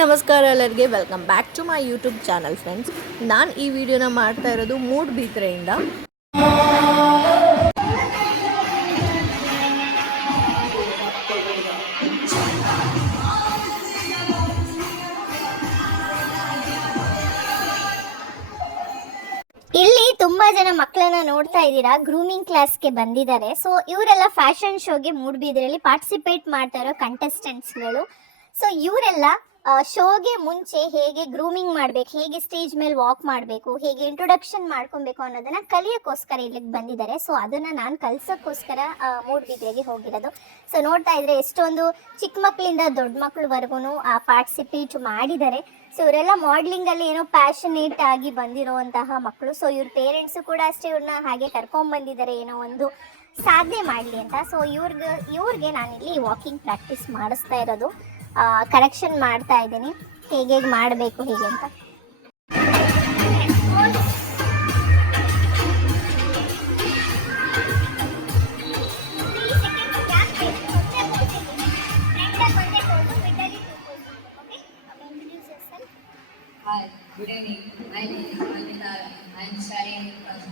ನಮಸ್ಕಾರ ಎಲ್ಲರಿಗೆ, welcome back to my YouTube channel friends. ನಾನು ಈ ವಿಡಿಯೋನ ಮಾಡ್ತಾ ಇರೋದು ಮೂಡಬಿದ್ರೆಯಿಂದ. ಇಲ್ಲಿ ತುಂಬಾ ಜನ ಮಕ್ಕಳನ್ನ ನೋಡ್ತಾ ಇದ್ದೀರಾ, ಗ್ರೂಮಿಂಗ್ ಕ್ಲಾಸ್ಗೆ ಬಂದಿದ್ದಾರೆ. ಸೊ ಇವರೆಲ್ಲ ಫ್ಯಾಷನ್ ಶೋಗೆ ಮೂಡಬಿದ್ರೆಯಲ್ಲಿ ಪಾರ್ಟಿಸಿಪೇಟ್ ಮಾಡ್ತಾ ಇರೋ ಕಂಟೆಸ್ಟೆಂಟ್ಸ್ಗಳು. ಸೊ ಇವರೆಲ್ಲ ಶೋಗೆ ಮುಂಚೆ ಹೇಗೆ ಗ್ರೂಮಿಂಗ್ ಮಾಡಬೇಕು, ಹೇಗೆ ಸ್ಟೇಜ್ ಮೇಲೆ ವಾಕ್ ಮಾಡಬೇಕು, ಹೇಗೆ ಇಂಟ್ರೊಡಕ್ಷನ್ ಮಾಡ್ಕೊಬೇಕು ಅನ್ನೋದನ್ನ ಕಲಿಯೋಕ್ಕೋಸ್ಕರ ಇಲ್ಲಿಗೆ ಬಂದಿದ್ದಾರೆ. ಸೊ ಅದನ್ನ ನಾನು ಕಲ್ಸೋಕ್ಕೋಸ್ಕರ ಮೂಡಬಿದ್ರೆಗೆ ಹೋಗಿರೋದು. ಸೊ ನೋಡ್ತಾ ಇದ್ರೆ ಎಷ್ಟೊಂದು ಚಿಕ್ಕ ಮಕ್ಕಳಿಂದ ದೊಡ್ಡ ಮಕ್ಕಳವರೆಗೂ ಪಾರ್ಟಿಸಿಪೇಟ್ ಮಾಡಿದ್ದಾರೆ. ಸೊ ಇವರೆಲ್ಲ ಮಾಡ್ಲಿಂಗ್ ಅಲ್ಲಿ ಏನೋ ಪ್ಯಾಷನೇಟ್ ಆಗಿ ಬಂದಿರುವಂತಹ ಮಕ್ಕಳು. ಸೊ ಇವ್ರ ಪೇರೆಂಟ್ಸು ಕೂಡ ಅಷ್ಟೇ ಇವ್ರನ್ನ ಹಾಗೆ ಕರ್ಕೊಂಡ್ ಬಂದಿದ್ದಾರೆ, ಏನೋ ಒಂದು ಸಾಧನೆ ಮಾಡಲಿ ಅಂತ. ಸೊ ಇವ್ರಿಗೆ ನಾನಿಲ್ಲಿ ವಾಕಿಂಗ್ ಪ್ರಾಕ್ಟೀಸ್ ಮಾಡಿಸ್ತಾ ಇರೋದು, ಕರೆಕ್ಷನ್ ಮಾಡ್ತಾ ಇದ್ದೀನಿ ಹೇಗೆ ಮಾಡಬೇಕು ಹೀಗೆ ಅಂತ. Hi, good evening. My name is Anita. I am studying in class.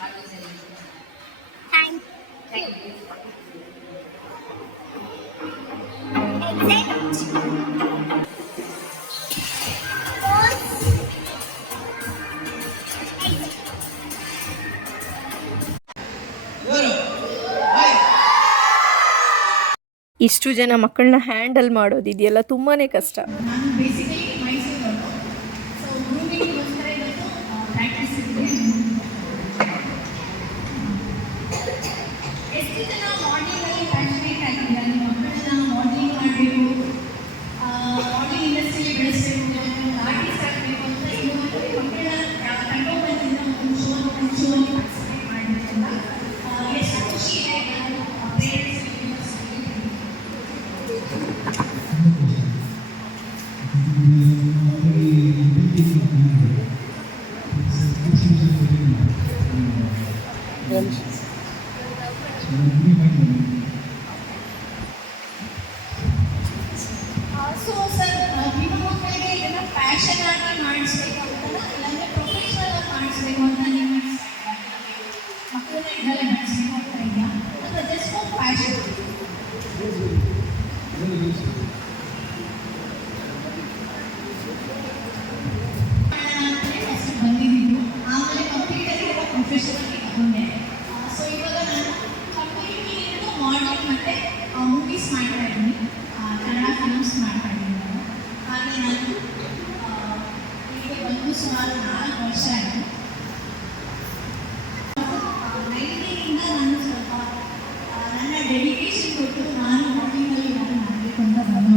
How is it? Thank you. ಇಷ್ಟು ಜನ ಮಕ್ಕಳನ್ನ ಹ್ಯಾಂಡಲ್ ಮಾಡೋದಿದೆಯಲ್ಲ ತುಂಬಾ ಕಷ್ಟ. ನಾನು ಬೇಸಿಕಲಿ ಮೈಸೂರವರು. ಸೊ ಗ್ರೂಮಿಂಗ್ಗೋಸ್ಕರ ಇವತ್ತು ಪ್ರಾಕ್ಟೀಸ್ ಇದೆ. ಎಷ್ಟು ಜನ ಮಾಡೆಲಿಂಗಲ್ಲಿ ಪ್ಯಾಷನೇಟ್ ಆಗಿದ್ದಾರೆ, ಮಕ್ಕಳನ್ನ ಮಾಡೆಲಿಂಗ್ ಮಾಡಬೇಕು, ಮಾಡೆಲಿಂಗ್ ಇಂಡಸ್ಟ್ರಿಯಲ್ಲಿ ಬೆಳೆಸಬೇಕು, ಆರ್ಟಿಸ್ಟ್ ಆಗಬೇಕು ಅಂತ ಇನ್ನೊಂದು ಮಕ್ಕಳನ್ನ ಕರ್ಕೊಂಡ್ಬಂದಿದ್ದ ಒಂದು ಶೋಲ್ಲಿ ಪಾರ್ಟಿಸಿಪೇಟ್ ಮಾಡಬೇಕಂತ ಎಷ್ಟು ಖುಷಿ ಇದೆ. ನಾನು ಪೇರೆಂಟ್ಸ್ ಸೊ ಸರ್, ನಿಮ್ಮ ಮಕ್ಕಳಿಗೆ ಇದನ್ನು ಪ್ಯಾಷನ್ ಆಗಿ ಮಾಡಿಸ್ಬೇಕು ಅಂತಲ್ಲ, ಇಲ್ಲಾಂದರೆ ಪ್ರೊಫೆಷನಲ್ ಆಗಿ ಮಾಡಿಸ್ಬೇಕು ಅಂತ ನಿಮ್ಮ ಮಕ್ಕಳನ್ನ ಇದೆಲ್ಲ ನಡೆಸಬೇಕು ಅಂತ ಇದೆಯಾ, ಅಥವಾ ಜಸ್ಟ್ ಫಾರ್ ಪ್ಯಾಷನ್? ಫಸ್ಟ್ ಬಂದಿದ್ದು, ಆಮೇಲೆ ಕಂಪ್ಲೀಟಾಗಿ ಪ್ರೊಫೆಷನಲ್ ತಗೊಂಡೆ. ಸೊ ಇವಾಗ ನಾನು ಕಂಪ್ಲೀಟ್ಲಿ ಮಾಡೆಲಿಂಗ್ ಮತ್ತು ಮೂವೀಸ್ ಮಾಡ್ತಾ ಇದ್ದೀನಿ, ಕನ್ನಡ ಫಿಲ್ಮ್ಸ್ ಮಾಡ್ತಾ ಇದ್ದೀನಿ ನಾನು. ಹಾಗೆ ನಾನು ಇಲ್ಲಿಗೆ ಬಂದು ಸುಮಾರು 4 ವರ್ಷ ಆಯಿತು. 90ರಿಂದ ನಾನು ಸ್ವಲ್ಪ ನನ್ನ ಡೆಡಿಕೇಶನ್ ಕೊಟ್ಟು ನಾನು ಮಾಡೆಲಿಂಗಲ್ಲಿ ನಾನು ಮಾಡಬೇಕು ಅಂತ ಬಂದು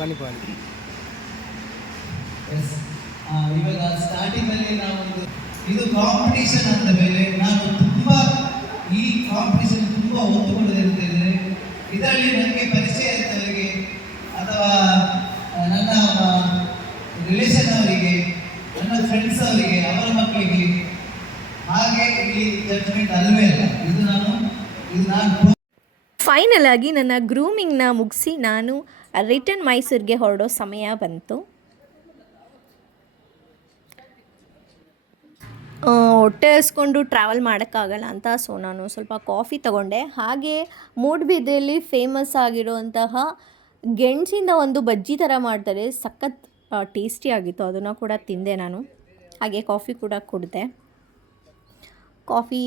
ಪಾನಿಪಾಡಿ. ಇವಾಗ ಸ್ಟಾರ್ಟಿಂಗ್ ಅಲ್ಲಿ ನಾವೊಂದು ಇದು ಕಾಂಪಿಟೇಷನ್ ಅಂತ ಮೇಲೆ ನಾನು ತುಂಬಾ ಈ ಕಾಂಪಿಟೇಷನ್ ತುಂಬಾ ಒತ್ತು ಕೊಡದಿರ್ತೇನೆ. ಇದರಲ್ಲಿ ನನಗೆ ಪರಿಚಯ ಇದ್ದವರಿಗೆ ಅಥವಾ ನನ್ನ ರಿಲೇಷನ್ ಅವರಿಗೆ, ನನ್ನ ಫ್ರೆಂಡ್ಸ್ ಅವರಿಗೆ, ಅವರ ಮಕ್ಕಳಿಗೆ ಹಾಗೆ ಇಲ್ಲಿ ಜಡ್ಜ್ಮೆಂಟ್ ಅಲ್ವೇ ಅಲ್ಲ. ಇದು ನಾನು ಫೈನಲ್ ಆಗಿ ನನ್ನ ಗ್ರೂಮಿಂಗ್ನ ಮುಗಿಸಿ ನಾನು ರಿಟರ್ನ್ ಮೈಸೂರಿಗೆ ಹೊರಡೋ ಸಮಯ ಬಂತು. ಹೊಟ್ಟೆ ಹಸ್ಕೊಂಡು ಟ್ರಾವೆಲ್ ಮಾಡೋಕ್ಕಾಗಲ್ಲ ಅಂತ ಸೊ ನಾನು ಸ್ವಲ್ಪ ಕಾಫಿ ತಗೊಂಡೆ. ಹಾಗೆ ಮೂಡಬಿದ್ರೆಯಲ್ಲಿ ಫೇಮಸ್ ಆಗಿರುವಂತಹ ಗೆಣಸಿಂದ ಒಂದು ಬಜ್ಜಿ ಥರ ಮಾಡ್ತಾರೆ, ಸಖತ್ ಟೇಸ್ಟಿಯಾಗಿತ್ತು, ಅದನ್ನು ಕೂಡ ತಿಂದೆ ನಾನು. ಹಾಗೆ ಕಾಫಿ ಕೂಡ ಕುಡಿದೆ. ಕಾಫಿ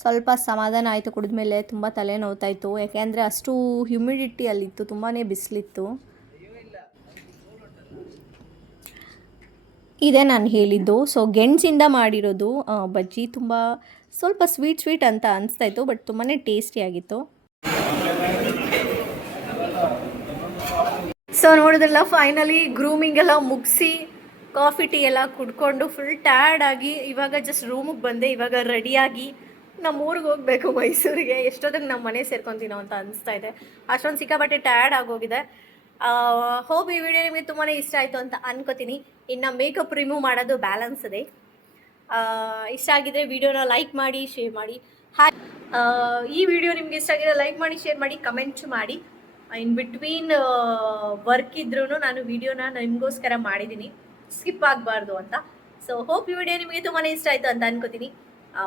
ಸ್ವಲ್ಪ ಸಮಾಧಾನ ಆಯಿತು ಕುಡಿದ್ಮೇಲೆ. ತುಂಬ ತಲೆ ನೋವ್ತಾಯಿತ್ತು, ಯಾಕೆಂದರೆ ಅಷ್ಟು ಹ್ಯುಮಿಡಿಟಿ ಅಲ್ಲಿತ್ತು, ತುಂಬಾ ಬಿಸಿಲಿತ್ತು. ಇದೇ ನಾನು ಹೇಳಿದ್ದು. ಸೊ ಗೆಣಸಿಂದ ಮಾಡಿರೋದು ಬಜ್ಜಿ ತುಂಬ ಸ್ವಲ್ಪ ಸ್ವೀಟ್ ಅಂತ ಅನಿಸ್ತಾಯಿತ್ತು, ಬಟ್ ತುಂಬಾ ಟೇಸ್ಟಿಯಾಗಿತ್ತು. ಸೊ ನೋಡಿದ್ರಲ್ಲ, ಫೈನಲಿ ಗ್ರೂಮಿಂಗ್ ಎಲ್ಲ ಮುಗಿಸಿ ಕಾಫಿ ಟೀ ಎಲ್ಲ ಕುಡ್ಕೊಂಡು ಫುಲ್ ಟಯರ್ಡ್ ಆಗಿ ಇವಾಗ ಜಸ್ಟ್ ರೂಮಿಗೆ ಬಂದೆ. ಇವಾಗ ರೆಡಿಯಾಗಿ ನಮ್ಮ ಊರಿಗೆ ಹೋಗಬೇಕು, ಮೈಸೂರಿಗೆ. ಎಷ್ಟೊತ್ತಿಗೆ ನಮ್ಮ ಮನೆ ಸೇರ್ಕೊತೀನೋ ಅಂತ ಅನಿಸ್ತಾ ಇದೆ, ಅಷ್ಟೊಂದು ಸಿಕ್ಕಾಪಟ್ಟೆ ಟಯರ್ಡ್ ಆಗೋಗಿದೆ. ಹೋಪ್ ಈ ವಿಡಿಯೋ ನಿಮಗೆ ತುಂಬಾ ಇಷ್ಟ ಆಯಿತು ಅಂತ ಅನ್ಕೋತೀನಿ. ಇನ್ನು ಮೇಕಪ್ ರಿಮೂವ್ ಮಾಡೋದು ಬ್ಯಾಲೆನ್ಸ್ ಇದೆ. ಇಷ್ಟ ಆಗಿದ್ರೆ ವಿಡಿಯೋನ ಲೈಕ್ ಮಾಡಿ, ಶೇರ್ ಮಾಡಿ. ಈ ವಿಡಿಯೋ ನಿಮ್ಗೆ ಇಷ್ಟ ಆಗಿದ್ರೆ ಲೈಕ್ ಮಾಡಿ, ಶೇರ್ ಮಾಡಿ, ಕಮೆಂಟ್ ಮಾಡಿ. ಇನ್ ಬಿಟ್ವೀನ್ ವರ್ಕ್ ಇದ್ರೂ ನಾನು ವಿಡಿಯೋನ ನಿಮಗೋಸ್ಕರ ಮಾಡಿದ್ದೀನಿ, ಸ್ಕಿಪ್ ಆಗಬಾರ್ದು ಅಂತ. ಸೊ ಹೋಪ್ ಈ ವಿಡಿಯೋ ನಿಮಗೆ ತುಂಬಾ ಇಷ್ಟ ಆಯಿತು ಅಂತ ಅನ್ಕೋತೀನಿ.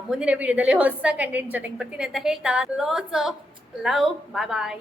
ಮುಂದಿನ ವಿಡಿಯೋದಲ್ಲಿ ಹೊಸ ಕಂಟೆಂಟ್ ಜೊತೆಗೆ ಬರ್ತೀನಿ ಅಂತ ಹೇಳ್ತಾ lots of love. Bye bye.